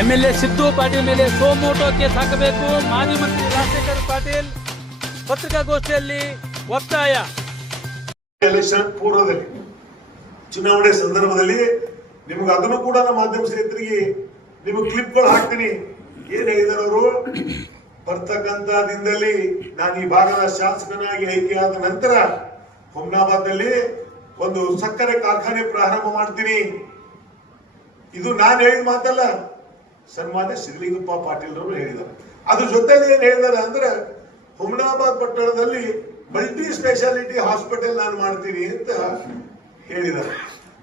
MLA Siddu Patil ಮೇಲೆ suo motu case ಹಾಕಬೇಕು. ಮಾಜಿ ಮಂತ್ರಿ ರಾಜಶೇಖರ್ ಪಾಟೀಲ್ ಪತ್ರಿಕಾಗೋಷ್ಠಿಯಲ್ಲಿ ಒತ್ತಾಯ. ಎಲೆಕ್ಷನ್ ಪೂರ್ವದಲ್ಲಿ ಚುನಾವಣೆ ಸಂದರ್ಭದಲ್ಲಿ ನಿಮ್ಗೆ ಅದನ್ನು ಕೂಡ ನಮ್ಮ ಮಾಧ್ಯಮ ಸ್ನೇಹಿತರಿಗೆ ನಿಮಗೆ ಕ್ಲಿಪ್ಗಳು ಹಾಕ್ತೀನಿ. ಏನ್ ಹೇಳಿದಾರೆ ಅವರು, ಬರ್ತಕ್ಕಂತ ದಿನದಲ್ಲಿ ನಾನು ಈ ಭಾಗದ ಶಾಸಕನಾಗಿ ಆಯ್ಕೆಯಾದ ನಂತರ ಹುಮ್ನಾಬಾದ್ನಲ್ಲಿ ಒಂದು ಸಕ್ಕರೆ ಕಾರ್ಖಾನೆ ಪ್ರಾರಂಭ ಮಾಡ್ತೀನಿ. ಇದು ನಾನು ಹೇಳಿದ ಮಾತಲ್ಲ, ಸನ್ಮಾನ್ಯ ಸಿದ್ಧಲಿಂಗಪ್ಪ ಪಾಟೀಲ್ ಅವರು ಹೇಳಿದ್ದಾರೆ. ಅದ್ರ ಜೊತೆಲಿ ಏನ್ ಹೇಳಿದಾರೆ ಅಂದ್ರೆ, ಹುಮ್ನಾಬಾದ್ ಪಟ್ಟಣದಲ್ಲಿ ಮಲ್ಟಿ ಸ್ಪೆಷಾಲಿಟಿ ಹಾಸ್ಪಿಟಲ್ ನಾನು ಮಾಡ್ತೀನಿ ಅಂತ ಹೇಳಿದ್ದಾರೆ.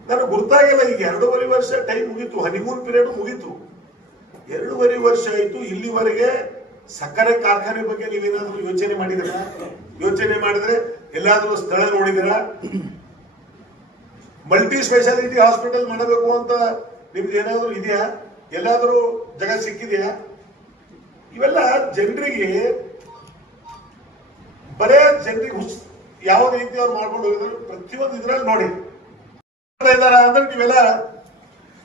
ನನಗೆ ಗೊತ್ತಾಗಿಲ್ಲ. ಈಗ 2.5 ವರ್ಷ ಟೈಮ್ ಮುಗೀತು, ಹನಿಮೂನ್ ಪೀರಿಯಡ್ ಮುಗೀತು. 2.5 ವರ್ಷ ಆಯ್ತು. ಇಲ್ಲಿವರೆಗೆ ಸಕ್ಕರೆ ಕಾರ್ಖಾನೆ ಬಗ್ಗೆ ನೀವೇನಾದ್ರೂ ಯೋಚನೆ ಮಾಡಿದ್ರ? ಯೋಚನೆ ಮಾಡಿದ್ರೆ ಎಲ್ಲಾದ್ರೂ ಸ್ಥಳ ನೋಡಿದ್ರ? ಮಲ್ಟಿ ಸ್ಪೆಷಾಲಿಟಿ ಹಾಸ್ಪಿಟಲ್ ಮಾಡಬೇಕು ಅಂತ ನಿಮ್ದು ಏನಾದ್ರು ಇದೆಯಾ? ಎಲ್ಲಾದ್ರೂ ಜಾಗ ಸಿಕ್ಕಿದೆಯಾ? ಇವೆಲ್ಲ ಜನರಿಗೆ ಬರೇ ಜನರಿಗೆ ಯಾವ ರೀತಿ ಅವ್ರು ಮಾಡ್ಕೊಂಡು ಹೋಗಿದ್ರು ಪ್ರತಿಯೊಂದು ಇದ್ರಲ್ಲಿ ನೋಡಿ ಇದಾರ ಅಂದ್ರೆ ನೀವೆಲ್ಲ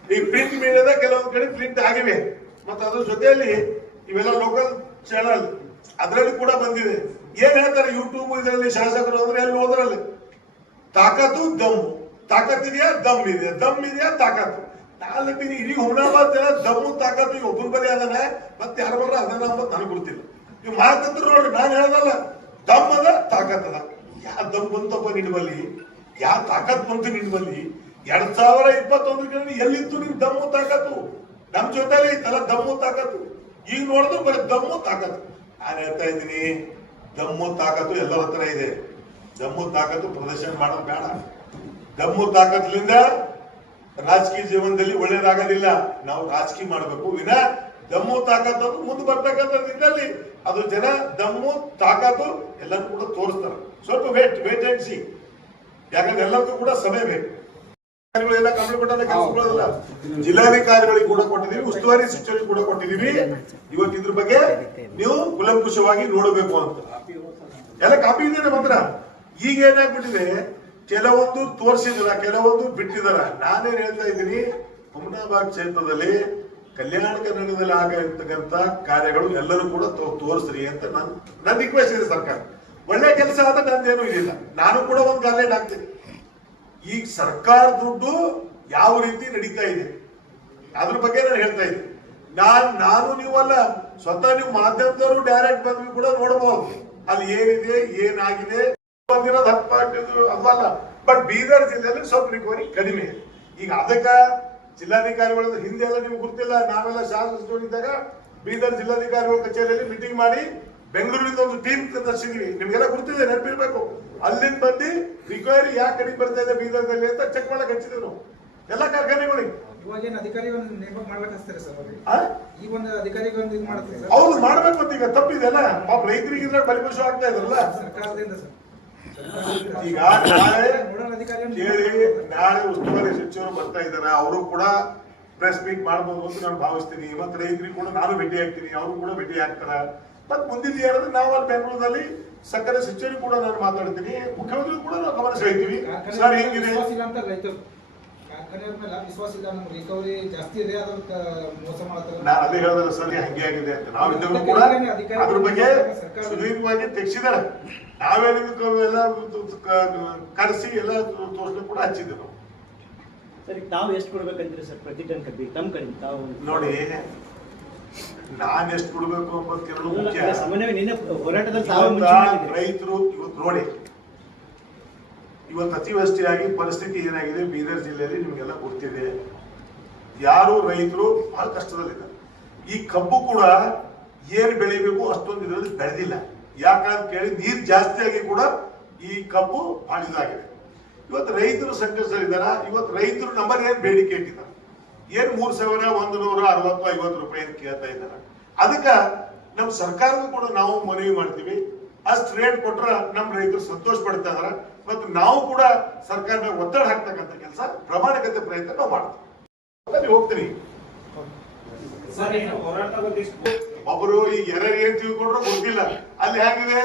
ಈ ಪ್ರಿಂಟ್ ಮೀಡಿಯಾದ ಕೆಲವೊಂದು ಕಡೆ ಪ್ರಿಂಟ್ ಆಗಿವೆ. ಮತ್ತೆ ಅದ್ರ ಜೊತೆಯಲ್ಲಿ ಇವೆಲ್ಲ ಲೋಕಲ್ ಚಾನಲ್ ಅದರಲ್ಲಿ ಕೂಡ ಬಂದಿದೆ. ಏನ್ ಹೇಳ್ತಾರೆ ಯೂಟ್ಯೂಬ್ ಇದರಲ್ಲಿ ಶಾಸಕರು ಅಂದ್ರೆ ಎಲ್ಲಿ ಹೋದ್ರಲ್ಲಿ ತಾಕತ್ತು ದಮ್ಮು, ತಾಕತ್ತಿದೆಯಾ ದಮ್ ಇದೆಯಾ, ದಮ್ ಇದೆಯಾ ತಾಕತ್ತು. ನಾಲ್ಕು ಇಡೀ ಹುಮ್ನಾಬಾದ್ ಜನ ದಮ್ಮು ತಾಕತ್ತು ಈಗ ಒಬ್ಬರು ಬರೀ ಅದನ್ನ ಮತ್ತೆ ಯಾರು ಬರ್ರ ಅದನ್ನ ಅಂಬತ್ ನನಗೆ ಗೊತ್ತಿಲ್ಲ. ನೀವು ಮಾತಂತ್ರ ನೋಡಿ, ನಾನು ಹೇಳ್ದಲ್ಲ ದಮ್ ಅದ ತಾಕತ್ ಅದ. ಯಾ ದಮ್ ಬಂತಪ್ಪ ನಿನ್ಬಲ್ಲಿ, ಯಾ ತಾಕತ್ ಬಂತು ನಿನ್ಬಲ್ಲಿ? 2021 ಎಲ್ಲಿತ್ತು ನಿನ್ ದಮ್ಮು ತಾಕತ್ತು? ನಮ್ ಜೊತೆಲಿ ಇತ್ತಲ್ಲ ದಮ್ಮು ತಾಕತ್ತು. ಈಗ ನೋಡಿದ್ರು ಬರೀ ದಮ್ಮು ತಾಕತ್ತು. ನಾನು ಹೇಳ್ತಾ ಇದ್ದೀನಿ, ದಮ್ಮು ತಾಕತ್ತು ಎಲ್ಲರ ಹತ್ರ ಇದೆ. ದಮ್ಮು ತಾಕತ್ತು ಪ್ರದರ್ಶನ ಮಾಡೋದು ಬೇಡ. ದಮ್ಮು ತಾಕತ್ಲಿಂದ ರಾಜಕೀಯ ಜೀವನದಲ್ಲಿ ಒಳ್ಳೇದಾಗೋದಿಲ್ಲ. ನಾವು ರಾಜಕೀಯ ಮಾಡಬೇಕು ವಿನ ದಮ್ಮು ತಾಕತ್ತು ಅದು ಮುಂದೆ ಬರ್ತಕ್ಕಂಥ ದಿನದಲ್ಲಿ ಅದು ಜನ ದಮ್ಮು ತಾಕತ್ತು ಎಲ್ಲರೂ ಕೂಡ ತೋರಿಸ್ತಾರೆ. ಸ್ವಲ್ಪ ವೇಟ್ ಅಂಡ್ ಸಿ. ಯಾಕಂದ್ರೆ ಎಲ್ಲರಿಗೂ ಕೂಡ ಸಮಯ ಬೇಕು. ಎಲ್ಲ ಕಂಪ್ಲೀಟ್ ಕೊಟ್ಟಾಗ ಕೆಲಸಗಳಲ್ಲ. ಜಿಲ್ಲಾಧಿಕಾರಿಗಳಿಗೆ ಕೂಡ ಕೊಟ್ಟಿದ್ದೀವಿ, ಉಸ್ತುವಾರಿ ಸಚಿವರಿಗೆ ಕೂಡ ಕೊಟ್ಟಿದ್ದೀವಿ. ಇವತ್ತು ಇದ್ರ ಬಗ್ಗೆ ನೀವು ಕುಲಂಕುಷವಾಗಿ ನೋಡಬೇಕು ಅಂತ ಎಲ್ಲ ಕಾಪಿ ಇದೆ ನಮ್ಮ ಹತ್ರ. ಈಗ ಏನಾಗ್ಬಿಟ್ಟಿದೆ, ಕೆಲವೊಂದು ತೋರಿಸಿದಾರ, ಕೆಲವೊಂದು ಬಿಟ್ಟಿದಾರ. ನಾನೇನ್ ಹೇಳ್ತಾ ಇದ್ದೀನಿ, ಹುಮ್ನಾಬಾದ್ ಕ್ಷೇತ್ರದಲ್ಲಿ ಕಲ್ಯಾಣ ಕರ್ನಾಟಕದಲ್ಲಿ ಆಗಿರ್ತಕ್ಕಂಥ ಕಾರ್ಯಗಳು ಎಲ್ಲರೂ ಕೂಡ ತೋರಿಸ್ರಿ ಅಂತ ನನ್ನ ರಿಕ್ವೆಸ್ಟ್ ಇದೆ. ಸರ್ಕಾರ ಒಳ್ಳೆ ಕೆಲಸ ಆದ್ರೆ ನಂದೇನು ಇದಿಲ್ಲ, ನಾನು ಕೂಡ ಒಂದು ಗಾರ್ಲೆಟ್ ಹಾಕ್ತೀನಿ. ಈಗ ಸರ್ಕಾರ ದುಡ್ಡು ಯಾವ ರೀತಿ ನಡೀತಾ ಇದೆ ಅದ್ರ ಬಗ್ಗೆ ನಾನು ಹೇಳ್ತಾ ಇದ್ದೀನಿ. ನಾನು ನೀವಲ್ಲ, ಸ್ವತಃ ನೀವು ಮಾಧ್ಯಮದವರು ಡೈರೆಕ್ಟ್ ಬಂದ್ವಿ ಕೂಡ ನೋಡಬಹುದು ಅಲ್ಲಿ ಏನಿದೆ ಏನಾಗಿದೆ. ಬಂದಿರೋದು 10% ಅದಲ್ಲ, ಬಟ್ ಬೀದರ್ ಜಿಲ್ಲೆಯಲ್ಲಿ ಸ್ವಲ್ಪ ರಿಕವರಿ ಕಡಿಮೆ. ಈಗ ಅದಕ್ಕ ಜಿಲ್ಲಾಧಿಕಾರಿಗಳ ಹಿಂದೆ ಎಲ್ಲ ನಿಮ್ಗೆ ಗೊತ್ತಿಲ್ಲ, ನಾವೆಲ್ಲ ಶಾಸಕರಿದ್ದಾಗ ಬೀದರ್ ಜಿಲ್ಲಾಧಿಕಾರಿಗಳ ಕಚೇರಿಯಲ್ಲಿ ಮೀಟಿಂಗ್ ಮಾಡಿ ಬೆಂಗಳೂರಿನಿಂದ ಒಂದು ಟೀಮ್ ತರಿಸಿದ್ವಿ. ನಿಮ್ಗೆಲ್ಲ ಗೊತ್ತಿದೆ, ನೆನಪಿರ್ಬೇಕು. ಅಲ್ಲಿಂದ ಬಂದು ರಿಕವರಿ ಯಾಕೆ ಕಡಿಮೆ ಬರ್ತಾ ಇದೆ ಬೀದರ್ದಲ್ಲಿ ಅಂತ ಚೆಕ್ ಮಾಡಕ್ ಹಚ್ಚಿದ್ವಿ ನಾವು ಎಲ್ಲ ಕಾರ್ಖಾನೆಗಳಿಗೆ. ಹೌದು ಮಾಡ್ಬೇಕು ಅಂತ. ಈಗ ತಪ್ಪಿದೆಲ್ಲ ಪಾಪ ರೈತರಿಗೆ ಇದ್ರೆ ಬಲಿಪಶು ಆಗ್ತಾ ಇದ್ರಲ್ಲ. ಈಗ ನಾಳೆ ಉಸ್ತುವಾರಿ ಸಚಿವರು ಬರ್ತಾ ಇದ್ದಾರೆ, ಅವರು ಕೂಡ ಪ್ರೆಸ್ ಮೀಟ್ ಮಾಡಬಹುದು ಅಂತ ನಾನು ಭಾವಿಸ್ತೀನಿ. ಇವತ್ತು ರೈತರಿಗೆ ಕೂಡ ನಾನು ಭೇಟಿ ಆಗ್ತೀನಿ, ಅವರು ಕೂಡ ಭೇಟಿ ಆಗ್ತಾರ. ಮತ್ ಮುಂದಿನ ಹೇಳಿದ್ರೆ ನಾವು ಅಲ್ಲಿ ಬೆಂಗಳೂರಲ್ಲಿ ಸಕ್ಕರೆ ಸಚಿವರು ಕೂಡ ನಾನು ಮಾತಾಡ್ತೀನಿ, ಮುಖ್ಯಮಂತ್ರಿ ಕೂಡ ನಾವು ಗಮನ ಸೆಳೆತೀವಿ. ಸರ್ ಹಿಂಗಿದೆ ನಾನು ಅದೇ ಹೇಳಿದ್ರೆ ಸರ್ ಹಂಗೆ ಆಗಿದೆ ಅಂತ ನಾವು ಇದ್ದವರು ಕೂಡ ಅದ್ರ ಬಗ್ಗೆ ಸುದೀರ್ಘವಾಗಿ ತೆಗ್ಸಿದಾರೆ. ನಾವೆಲ್ಲ ಕರೆಸಿ ಎಲ್ಲ ತೋರಿಸ್ಲಿಕ್ಕೆ ಕೂಡ ಹಚ್ಚಿದ್ದೇವೆ ನಾವು. ಸರ್ ತಾವು ಎಷ್ಟು ಕೊಡ್ಬೇಕಂತೀರಿ ಸರ್ ಪ್ರತಿ ಟನ್ ಕಬ್ಬಿ ತಮ್ಮ ಕಡೆ? ತಾವು ನೋಡಿ, ನಾನು ಎಷ್ಟು ಕೊಡ್ಬೇಕು ಅನ್ನೋದು ಕೆಲವು ಮುಖ್ಯ. ಸಾಮಾನ್ಯವಾಗಿ ನಿನ್ನೆ ಹೋರಾಟದಲ್ಲಿ ರೈತರು ಇವತ್ತು ನೋಡಿ, ಇವತ್ತು ಅತಿವೃಷ್ಟಿಯಾಗಿ ಪರಿಸ್ಥಿತಿ ಏನಾಗಿದೆ ಬೀದರ್ ಜಿಲ್ಲೆಯಲ್ಲಿ ನಿಮಗೆಲ್ಲ ಗೊತ್ತಿದೆ. ಯಾರು ರೈತರು ಬಹಳ ಕಷ್ಟದಲ್ಲಿದ್ದಾರೆ. ಈ ಕಬ್ಬು ಕೂಡ ಏನ್ ಬೆಳಿಬೇಕು ಅಷ್ಟೊಂದು ಇದರಲ್ಲಿ ಬೆಳೆದಿಲ್ಲ. ಯಾಕಂತ ಕೇಳಿ ನೀರು ಜಾಸ್ತಿ ಆಗಿ ಕೂಡ ಈ ಕಬ್ಬು ಬಹಳ ಇದಾಗಿದೆ. ಇವತ್ತು ರೈತರು ಸಂಕಷ್ಟದಲ್ಲಿದ್ದಾರ. ಇವತ್ತು ರೈತರು ನಂಬರ್ ಏನ್ ಬೇಡಿಕೆ ಇಟ್ಟಿದ್ದಾರೆ, ಏನ್ 3,160-50 ರೂಪಾಯಿ ಕೇಳ್ತಾ ಇದ್ದಾರೆ. ಅದಕ್ಕ ನಮ್ ಸರ್ಕಾರದ ಕೂಡ ನಾವು ಮನವಿ ಮಾಡ್ತೀವಿ, ಅಷ್ಟು ರೇಟ್ ಕೊಟ್ರ ನಮ್ ರೈತರು ಸಂತೋಷ ಪಡ್ತಾ ಇದಾರ. ಮತ್ತು ನಾವು ಕೂಡ ಸರ್ಕಾರದ ಒತ್ತಡ ಹಾಕ್ತಕ್ಕಂಥ ಕೆಲಸ ಪ್ರಾಮಾಣಿಕತೆ ಪ್ರಯತ್ನ ನಾವು ಮಾಡ್ತೀವಿ. ಹೋಗ್ತೀವಿ ಒಬ್ಬರು ಈಗ ಯಾರ್ಯಾರು ಏನ್ ತಿಳ್ಕೊಂಡ್ರು ಗೊತ್ತಿಲ್ಲ. ಅಲ್ಲಿ ಹೇಗಿದೆ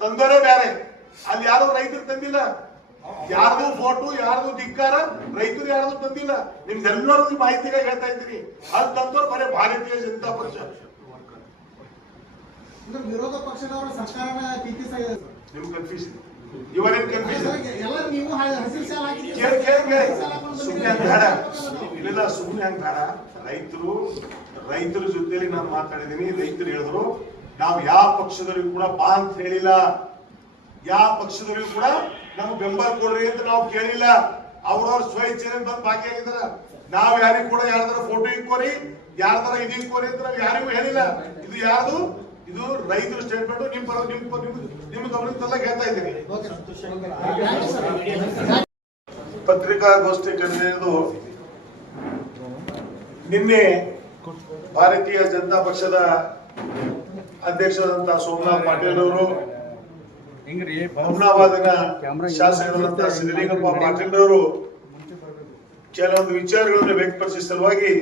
ತಂದೋರೇ ಬೇರೆ, ಅಲ್ಲಿ ಯಾರು ರೈತರು ತಂದಿಲ್ಲ. ಯಾರ್ದು ಫೋಟೋ ಯಾರ್ದು ಧಿಕ್ಕಾರ ರೈತರು ಯಾರ್ದು ತಂದಿಲ್ಲ. ನಿಮ್ದೆಲ್ಲರದ್ದು ಮಾಹಿತಿಗಾಗಿ ಹೇಳ್ತಾ ಇದ್ದೀನಿ. ಅಲ್ಲಿ ತಂದವ್ರು ಬರೀ ಭಾರತೀಯ ಜನತಾ ಪಕ್ಷ. ವಿರೋಧ ಪಕ್ಷದವರು ಸರ್ಕಾರನ ಟೀಕಿಸ್ತಾ ಇದೆ ಸರ್. ನೀವು ಕನ್ಫ್ಯೂಷನ್, ಇವರೇನ್ ಕನ್ಫ್ಯೂಷನ್? ಎಲ್ಲ ನೀವು ಹಸಿರು ಶಾಲೆ ಹಾಕಿದ್ದೀರಿ. ಸುಮ್ಮನೆ ಬೇಡ, ಇಲ್ಲ ಸುಮ್ಮನೆ ಹಂಗ ಬೇಡ. ರೈತರ ಜೊತೆಲಿ ನಾನು ಮಾತಾಡಿದ್ದೀನಿ. ರೈತರು ಹೇಳಿದ್ರು ನಾವು ಯಾವ ಪಕ್ಷದವರಿಗೂ ಕೂಡ ಬಾ ಅಂತ ಹೇಳಿಲ್ಲ, ಯಾವ ಪಕ್ಷದವರಿಗೂ ಕೂಡ ನಮ್ಗೆ ಬೆಂಬಲ ಕೊಡ್ರಿ ಅಂತ ನಾವು ಕೇಳಿಲ್ಲ. ಅವ್ರವ್ರ ಸ್ವಇಚ್ಛೆಯಿಂದ ಬಂದು ಭಾಗಿಯಾಗಿದ್ದಾರ. ನಾವ್ ಯಾರಿಗೂ ಕೂಡ ಯಾರ್ದಾರ ಫೋಟೋ ಇಕ್ಕೋರಿ, ಯಾರ್ದಾರ ಇದು ಇಕ್ಕೋರಿ ಅಂತ ನಾವು ಯಾರಿಗೂ ಹೇಳಿಲ್ಲ. ಇದು ಯಾರ್ದು? ಇದು ರೈತರ ಸ್ಟೇಟ್ಮೆಂಟ್. ನಿಮ್ ಗಮನಕ್ಕೆ ತರಲಾಕ ಹೇಳ್ತಾ ಇದ್ದೀನಿ. ಪತ್ರಿಕಾಗೋಷ್ಠಿ ಕರೆದಿದ್ದು ನಿನ್ನೆ ಭಾರತೀಯ ಜನತಾ ಪಕ್ಷದ ಅಧ್ಯಕ್ಷರಾದಂತಹ ಸೋಮನಾಥ್ ಪಾಟೀಲ್ ಅವರು, ಹುಮ್ನಾಬಾದಿನ ಶಾಸಕರಾದಂತಹ ಸಿದ್ದಲಿಂಗಪ್ಪ ಪಾಟೀಲ್ ಅವರು ಕೆಲವೊಂದು ವಿಚಾರಗಳನ್ನು ವ್ಯಕ್ತಪಡಿಸಿದ ಸಲುವಾಗಿ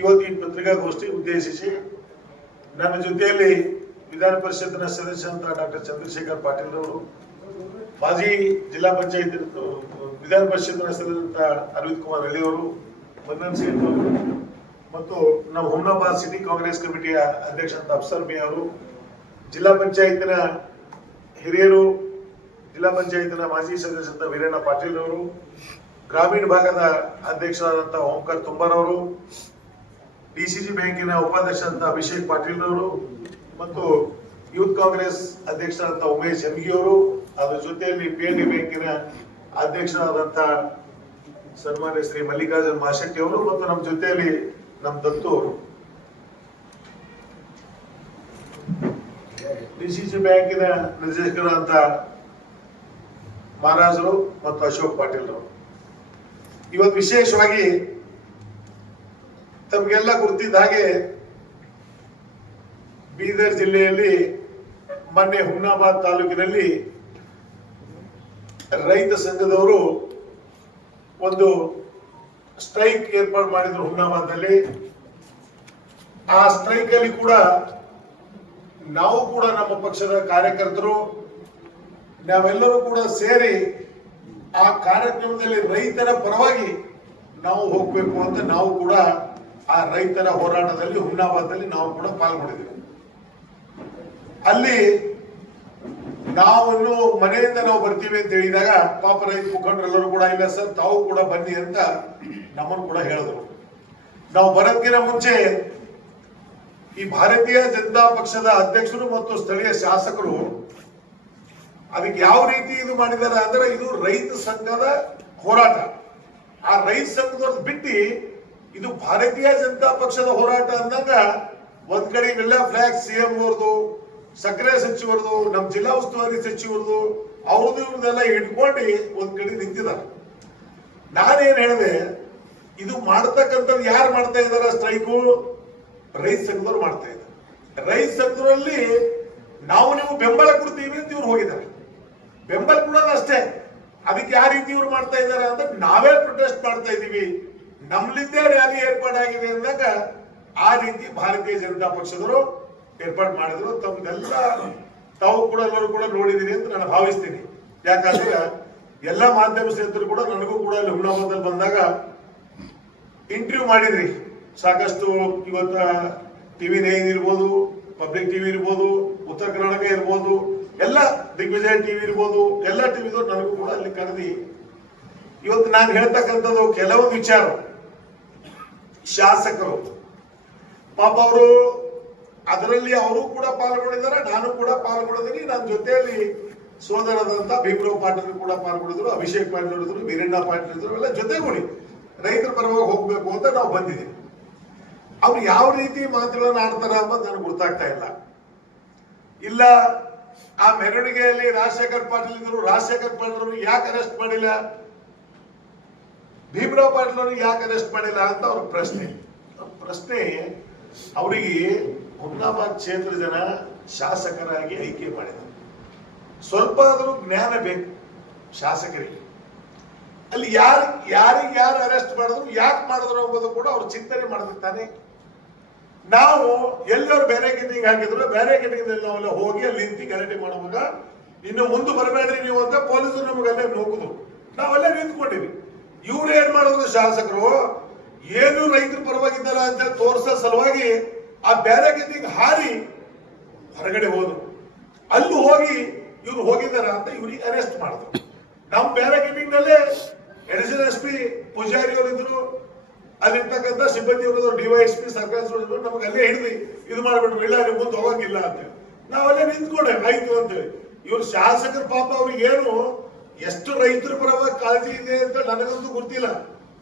ಇವತ್ತು ಈ ಪತ್ರಿಕಾಗೋಷ್ಠಿ ಉದ್ದೇಶಿಸಿ ನನ್ನ ಜೊತೆಯಲ್ಲಿ ವಿಧಾನ ಪರಿಷತ್ನ ಸದಸ್ಯರಂತ ಡಾಕ್ಟರ್ ಚಂದ್ರಶೇಖರ್ ಪಾಟೀಲ್ ಅವರು, ಮಾಜಿ ಜಿಲ್ಲಾ ಪಂಚಾಯತ್ ವಿಧಾನ ಪರಿಷತ್ನ ಸದಸ್ಯರಂತ ಅರವಿಂದ್ ಕುಮಾರ್ ಹಳ್ಳಿ ಅವರು, ಮನ್ನನ್ ಸೇಠ್ ಅವರು ಮತ್ತು ನಮ್ಮ ಹುಮ್ನಾಬಾದ್ ಸಿಟಿ ಕಾಂಗ್ರೆಸ್ ಕಮಿಟಿಯ ಅಧ್ಯಕ್ಷ ಅಂತ ಅಫ್ಸರ್ ಮಿ ಅವರು, ಜಿಲ್ಲಾ ಪಂಚಾಯತ್ನ ಹಿರಿಯರು, ಜಿಲ್ಲಾ ಪಂಚಾಯತ್ನ ಮಾಜಿ ಸದಸ್ಯರಂತ ವೀರಣ್ಣ ಪಾಟೀಲ್ ಅವರು, ಗ್ರಾಮೀಣ ಭಾಗದ ಅಧ್ಯಕ್ಷರಾದಂತಹ ಓಂಕಾರ ತುಂಬಾರ್ ಅವರು, ಡಿಸಿಸಿ ಬ್ಯಾಂಕಿನ ಉಪಾಧ್ಯಕ್ಷರಾದಂತ ಅಭಿಷೇಕ್ ಪಾಟೀಲ್ ಅವರು ಮತ್ತು ಯೂತ್ ಕಾಂಗ್ರೆಸ್ ಅಧ್ಯಕ್ಷರಾದಂತಹ ಉಮೇಶ್ ಹೆಮ್ಗಿ ಅವರು, ಅದರ ಜೊತೆಯಲ್ಲಿ PNB ಬ್ಯಾಂಕಿನ ಅಧ್ಯಕ್ಷರಾದಂತ ಸನ್ಮಾನ್ಯ ಶ್ರೀ ಮಲ್ಲಿಕಾರ್ಜುನ್ ಮಾಶೆಟ್ಟಿ ಅವರು ಮತ್ತು ನಮ್ಮ ಜೊತೆಯಲ್ಲಿ ನಮ್ಮ ದತ್ತು ಅವರು, ಡಿಸಿಸಿ ಬ್ಯಾಂಕಿನ ನಿರ್ದೇಶಕರಾದಂತ ಮಹಾರಾಜರು ಮತ್ತು ಅಶೋಕ್ ಪಾಟೀಲ್ ಅವರು. ಇವತ್ತು ವಿಶೇಷವಾಗಿ ತಮಗೆಲ್ಲ ಗುರುತಿದ್ದ ಹಾಗೆ ಬೀದರ್ ಜಿಲ್ಲೆಯಲ್ಲಿ ಮೊನ್ನೆ ಹುಮ್ನಾಬಾದ್ ತಾಲೂಕಿನಲ್ಲಿ ರೈತ ಸಂಘದವರು ಒಂದು ಸ್ಟ್ರೈಕ್ ಏರ್ಪಾಡು ಮಾಡಿದ್ರು ಹುಮ್ನಾಬಾದ್ನಲ್ಲಿ. ಆ ಸ್ಟ್ರೈಕ್ ಅಲ್ಲಿ ಕೂಡ ನಾವು ಕೂಡ ನಮ್ಮ ಪಕ್ಷದ ಕಾರ್ಯಕರ್ತರು ನಾವೆಲ್ಲರೂ ಕೂಡ ಸೇರಿ ಆ ಕಾರ್ಯಕ್ರಮದಲ್ಲಿ ರೈತರ ಪರವಾಗಿ ನಾವು ಹೋಗ್ಬೇಕು ಅಂತ ನಾವು ಕೂಡ ಆ ರೈತರ ಹೋರಾಟದಲ್ಲಿ ಹುಮ್ನಾಬಾದ್ನಲ್ಲಿ ನಾವು ಕೂಡ ಪಾಲ್ಗೊಂಡಿದ್ದೀವಿ. ಅಲ್ಲಿ ನಾವು ಮನೆಯಿಂದ ನಾವು ಬರ್ತೀವಿ ಅಂತ ಹೇಳಿದಾಗ ಪಾಪ ರೈತ ಮುಖಂಡರೆಲ್ಲರೂ ಕೂಡ ಇಲ್ಲ ಸರ್ ತಾವು ಕೂಡ ಬನ್ನಿ ಅಂತ ನಮ್ಮನ್ನು ಕೂಡ ಹೇಳಿದ್ರು. ನಾವು ಬರೋದಕ್ಕಿಂತ ಮುಂಚೆ ಈ ಭಾರತೀಯ ಜನತಾ ಪಕ್ಷದ ಅಧ್ಯಕ್ಷರು ಮತ್ತು ಸ್ಥಳೀಯ ಶಾಸಕರು ಅದಕ್ಕೆ ಯಾವ ರೀತಿ ಇದು ಮಾಡಿದ್ದಾರೆ ಅಂದ್ರೆ ಇದು ರೈತ ಸಂಘದ ಹೋರಾಟ. ಆ ರೈತ ಸಂಘದವ್ರದ್ದು ಬಿಟ್ಟು ಇದು ಭಾರತೀಯ ಜನತಾ ಪಕ್ಷದ ಹೋರಾಟ ಅಂದಾಗ ಒಂದ್ ಕಡೆ ಇವೆಲ್ಲ ಫ್ಲಾಗ್ CM ಅವ್ರದ್ದು, ಸಕ್ಕರೆ ಸಚಿವರದು, ನಮ್ಮ ಜಿಲ್ಲಾ ಉಸ್ತುವಾರಿ ಸಚಿವರದು, ಅವ್ರದ್ದು ಇವ್ರದೆಲ್ಲ ಇಟ್ಕೊಂಡು ಒಂದ್ ಕಡೆ ನಿಂತಿದ್ದಾರೆ. ನಾನೇನ್ ಹೇಳಿದೆ, ಇದು ಮಾಡ್ತಕ್ಕಂಥದ್ದು ಯಾರು ಮಾಡ್ತಾ ಇದಾರೆ ಸ್ಟ್ರೈಕು? ರೈತ ಸಂಘದವ್ರು ಮಾಡ್ತಾ ಇದ್ದಾರೆ. ರೈತ ಸಂಘದಲ್ಲಿ ನೀವು ಬೆಂಬಲ ಕೊಡ್ತೀವಿ ಅಂತ ಇವ್ರು ಹೋಗಿದ್ದಾರೆ. ಬೆಂಬಲ ಕೊಡೋದು ಅಷ್ಟೇ. ಅದಕ್ಕೆ ಯಾವ ರೀತಿ ಇವ್ರು ಮಾಡ್ತಾ ಇದ್ದಾರೆ ಅಂದ್ರೆ ನಾವೇ ಪ್ರೊಟೆಸ್ಟ್ ಮಾಡ್ತಾ ಇದೀವಿ, ನಮ್ಲಿಂದೇ ರ್ಯಾಲಿ ಏರ್ಪಾಡಾಗಿದೆ ಅಂದಾಗ ಆ ರೀತಿ ಭಾರತೀಯ ಜನತಾ ಪಕ್ಷದವರು ಏರ್ಪಾಡು ಮಾಡಿದ್ರು. ತಮ್ದೆಲ್ಲ ತಾವು ಕೂಡ ಎಲ್ಲರೂ ಕೂಡ ನೋಡಿದೀನಿ ಅಂತ ನಾನು ಭಾವಿಸ್ತೀನಿ. ಯಾಕಂದ್ರೆ ಎಲ್ಲ ಮಾಧ್ಯಮ ಸ್ನೇಹಿತರು ಕೂಡ ನನಗೂ ಕೂಡ ಅಲ್ಲಿ ಹುಮ್ನಾಬಾದಲ್ಲಿ ಬಂದಾಗ ಇಂಟರ್ವ್ಯೂ ಮಾಡಿದ್ರಿ ಸಾಕಷ್ಟು. ಇವತ್ತ TV9 ಇರ್ಬೋದು, ಪಬ್ಲಿಕ್ ಟಿವಿ ಇರ್ಬೋದು, ಉತ್ತರ ಕರ್ನಾಟಕ ಇರ್ಬೋದು, ಎಲ್ಲ ದಿಗ್ವಿಜಯ ಟಿವಿ ಇರ್ಬೋದು, ಎಲ್ಲ ಟಿವಿದವ್ರು ನನಗೂ ಕೂಡ ಅಲ್ಲಿ ಕರೆದಿ ಇವತ್ತು ನಾನು ಹೇಳ್ತಕ್ಕಂಥದ್ದು ಕೆಲವೊಂದು ವಿಚಾರ ಶಾಸಕರು ಪಾಪ ಅವರು ಅದರಲ್ಲಿ ಅವರು ಕೂಡ ಪಾಲ್ಗೊಂಡಿದ್ದಾರೆ, ನಾನು ಕೂಡ ಪಾಲ್ಗೊಂಡಿದ್ದೀನಿ. ನನ್ನ ಜೊತೆಯಲ್ಲಿ ಸೋದರದಂತ ಭೀಮರಾವ್ ಪಾಟೀಲ್ ಕೂಡ ಪಾಲ್ಗೊಂಡಿದ್ರು, ಅಭಿಷೇಕ್ ಪಾಟೀಲ್ ಇದ್ರು, ವೀರಣ್ಣ ಪಾಟೀಲ್ ಇದ್ರು, ಎಲ್ಲ ಜೊತೆಗೂಡಿ ರೈತರ ಪರವಾಗಿ ಹೋಗ್ಬೇಕು ಅಂತ ನಾವು ಬಂದಿದ್ದೀವಿ. ಅವ್ರು ಯಾವ ರೀತಿ ಮಾತುಗಳನ್ನ ಆಡ್ತಾರ ಅನ್ನೋದು ನನಗೆ ಗೊತ್ತಾಗ್ತಾ ಇಲ್ಲ. ಇಲ್ಲ ಆ ಮೆರವಣಿಗೆಯಲ್ಲಿ ರಾಜಶೇಖರ್ ಪಾಟೀಲ್ ಇದ್ರು, ರಾಜಶೇಖರ್ ಪಾಟೀಲ್ ಅವರು ಯಾಕೆ ಅರೆಸ್ಟ್ ಮಾಡಿಲ್ಲ, ಭೀಮರಾವ್ ಪಾಟೀಲ್ ಅವರು ಯಾಕೆ ಅರೆಸ್ಟ್ ಮಾಡಿಲ್ಲ ಅಂತ ಅವ್ರ ಪ್ರಶ್ನೆ. ಅವರಿಗೆ ಹುಮ್ನಾಬಾದ್ ಕ್ಷೇತ್ರ ಜನ ಶಾಸಕರಾಗಿ ಆಯ್ಕೆ ಮಾಡಿದ್ದಾರೆ. ಸ್ವಲ್ಪ ಆದರೂ ಜ್ಞಾನ ಬೇಕು ಶಾಸಕರಿಗೆ. ಅಲ್ಲಿ ಯಾರಿಗೆ ಯಾರು ಅರೆಸ್ಟ್ ಮಾಡಿದ್ರು, ಯಾಕೆ ಮಾಡಿದ್ರು ಎಂಬುದು ಕೂಡ ಅವ್ರು ಚಿಂತನೆ ಮಾಡಬೇಕಾನೆ. ನಾವು ಎಲ್ಲರೂ ಬ್ಯಾರಿಕೇಡಿಂಗ್ ಹಾಕಿದ್ರು, ಬ್ಯಾರಿಕೇಡಿಂಗ್ ನಾವೆಲ್ಲ ಹೋಗಿ ಅಲ್ಲಿ ನಿಂತು ಗಲಾಟೆ ಮಾಡುವಾಗ ಇನ್ನು ಮುಂದೆ ಬರಬೇಡ್ರಿ ನೀವು ಅಂತ ಪೊಲೀಸರು ನಮ್ಗೆ ಅಲ್ಲೇ ಹೋಗುದು, ನಾವಲ್ಲೇ ನಿಂತ್ಕೊಂಡಿವಿ. ಇವ್ರು ಏನ್ ಮಾಡೋದು ಶಾಸಕರು, ಏನು ರೈತರ ಪರವಾಗಿದ್ದಾರ ಅಂತ ತೋರ್ಸೋ ಸಲುವಾಗಿ ಆ ಬ್ಯಾರಗೇಟಿಗೆ ಹಾರಿ ಹೊರಗಡೆ ಹೋದ್ರು. ಅಲ್ಲಿ ಹೋಗಿ ಇವ್ರು ಹೋಗಿದಾರ ಅಂತ ಇವ್ರಿಗೆ ಅರೆಸ್ಟ್ ಮಾಡಿದ್ರು. ನಮ್ಮ ಬ್ಯಾರಗೇಟಿಂಗ್ ನಲ್ಲೇ ಅಡಿಷನಲ್ ಎಸ್ ಪಿ ಪೂಜಾರಿ ಅವರು ಇದ್ರು, ಅಲ್ಲಿರ್ತಕ್ಕಂಥ ಸಿಬ್ಬಂದಿ ಅವರು ಡಿವೈಎಸ್ಪಿ ಸರ್ಕಾರ ನಮ್ಗೆ ಅಲ್ಲೇ ಹಿಡಿದು ಇದು ಮಾಡ್ಬಿಟ್ರು, ಇಲ್ಲ ನೀವು ಮುಂದೆ ಹೋಗಂಗಿಲ್ಲ ಅಂತೇಳಿ. ನಾವಲ್ಲೇ ನಿಂತ್ಕೊಂಡೆ ಆಯ್ತು ಅಂತೇಳಿ. ಇವ್ರು ಶಾಸಕರ ಪಾಪ ಅವ್ರಿಗೆ ಏನು ಎಷ್ಟು ರೈತರ ಪರವಾಗಿ ಕಾಳಜಿ ಇದೆ ಅಂತ ನನಗಂತೂ ಗೊತ್ತಿಲ್ಲ.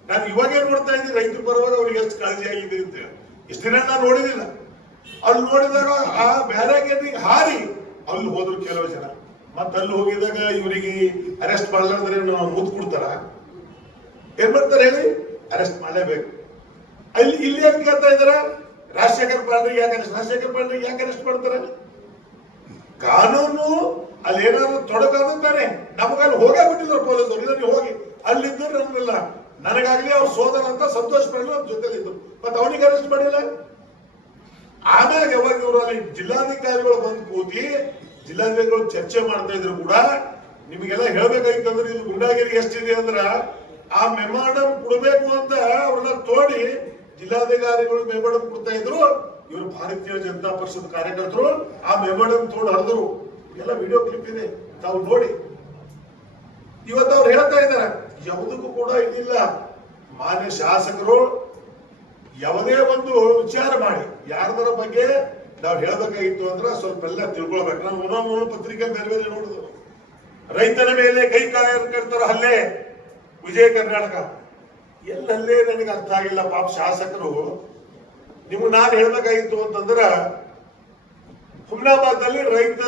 ನಾನು ಇವಾಗೇ ನೋಡ್ತಾ ಇದ್ದೀನಿ ರೈತರ ಪರವಾಗಿ ಅವ್ರಿಗೆ ಎಷ್ಟು ಕಾಳಜಿ ಆಗಿದೆ ಅಂತ ಹೇಳಿ. ಇಷ್ಟು ದಿನ ನಾನು ನೋಡಿದಿಲ್ಲ. ಅಲ್ಲಿ ನೋಡಿದಾಗ ಆ ಬ್ಯಾರಗೇಟಿಗೆ ಹಾರಿ ಅಲ್ಲಿ ಹೋದ್ರು ಕೆಲವು ಜನ. ಮತ್ತೆ ಅಲ್ಲಿ ಹೋಗಿದಾಗ ಇವರಿಗೆ ಅರೆಸ್ಟ್ ಮಾಡಲಾರ್ದ್ರೆ ಮುದ್ದು ಕೊಡ್ತಾರ? ಏನ್ ಮಾಡ್ತಾರೆ ಹೇಳಿ? ಅರೆಸ್ಟ್ ಮಾಡಲೇಬೇಕು. ಇಲ್ಲಿ ಏನ್ ಕೇಳ್ತಾ ಇದಾರ? ರಾಜಶೇಖರ್ ಪಾಂಡ್ರಿಗೆ ಯಾಕೆ ಅರೆಸ್ಟ್ ಮಾಡ್ತಾರೆ? ಕಾನೂನು ಅಲ್ಲಿ ಏನಾದ್ರು ತೊಡಕಾದ್ರೆ ನಮಗಲ್ಲಿ ಹೋಗೇ ಬಿಟ್ಟಿದ್ರು ಪೊಲೀಸರು. ಇದನ್ನು ಹೋಗಿ ಅಲ್ಲಿದ್ದು ನಮ್ಗಿಲ್ಲ, ನನಗಾಗ್ಲಿ ಅವ್ರು ಸೋದರ ಅಂತ ಸಂತೋಷ ಪಡಲಿಲ್ಲ, ಅವ್ರ ಜೊತೆಲಿ ಇದ್ರು. ಮತ್ತೆ ಅವನಿಗೆ ಅರೆಸ್ಟ್ ಮಾಡಿಲ್ಲ. ಆಮೇಲೆ ಯಾವಾಗ ಇವರು ಅಲ್ಲಿ ಜಿಲ್ಲಾಧಿಕಾರಿಗಳು ಬಂದು ಕೂತಿ ಜಿಲ್ಲಾಧಿಕಾರಿಗಳು ಚರ್ಚೆ ಮಾಡ್ತಾ ಇದ್ರು ಕೂಡ ನಿಮಗೆಲ್ಲ ಹೇಳ್ಬೇಕಾಗಿತ್ತಂದ್ರೆ ಇದು ಗುಂಡಾಗಿರಿ ಎಷ್ಟಿದೆ ಅಂದ್ರ ಆ ಮೆಮೊರಾಂಡಮ್ ಕೊಡಬೇಕು ಅಂತ ಅವ್ರನ್ನ ತೋಡಿ ಜಿಲ್ಲಾಧಿಕಾರಿಗಳು ಮೆಮೊರಾಂಡಮ್ ಕೊಡ್ತಾ ಇದ್ರು. ಇವರು ಭಾರತೀಯ ಜನತಾ ಪಕ್ಷದ ಕಾರ್ಯಕರ್ತರು ಆ ಮೆಮೊರಾಂಡಮ್ ತೋಡ್ ಹರಿದ್ರು. ಎಲ್ಲ ವಿಡಿಯೋ ಕ್ಲಿಪ್ ಇದೆ, ತಾವು ನೋಡಿ. ಇವತ್ತು ಅವ್ರು ಹೇಳ್ತಾ ಇದ್ದಾರೆ ಯಾವುದಕ್ಕೂ ಕೂಡ ಇದಿಲ್ಲ. ಮಾನ್ಯ ಶಾಸಕರು ಯಾವುದೇ ಒಂದು ವಿಚಾರ ಮಾಡಿ ಯಾರದರ ಬಗ್ಗೆ ನಾವು ಹೇಳ್ಬೇಕಾಗಿತ್ತು ಅಂದ್ರೆ ಸ್ವಲ್ಪ ಎಲ್ಲ ತಿಳ್ಕೊಳ್ಬೇಕು. ನಾವು ಒಂದೊಂದು ಪತ್ರಿಕೆ ಬೇರೆ ಬೇರೆ ನೋಡಿದ್ರು. ರೈತನ ಮೇಲೆ ಕೈ ಕಾರ್ಯಕರ್ತರ ಹಲ್ಲೆ ವಿಜಯ ಕರ್ನಾಟಕ, ಎಲ್ಲಲ್ಲೇ ನನಗೆ ಅರ್ಥ ಆಗಿಲ್ಲ. ಪಾಪ ಶಾಸಕರು ನಿಮ್ಗೆ ನಾನು ಹೇಳ್ಬೇಕಾಗಿತ್ತು ಅಂತಂದ್ರ ಹುಮ್ನಾಬಾದ್ನಲ್ಲಿ ರೈತ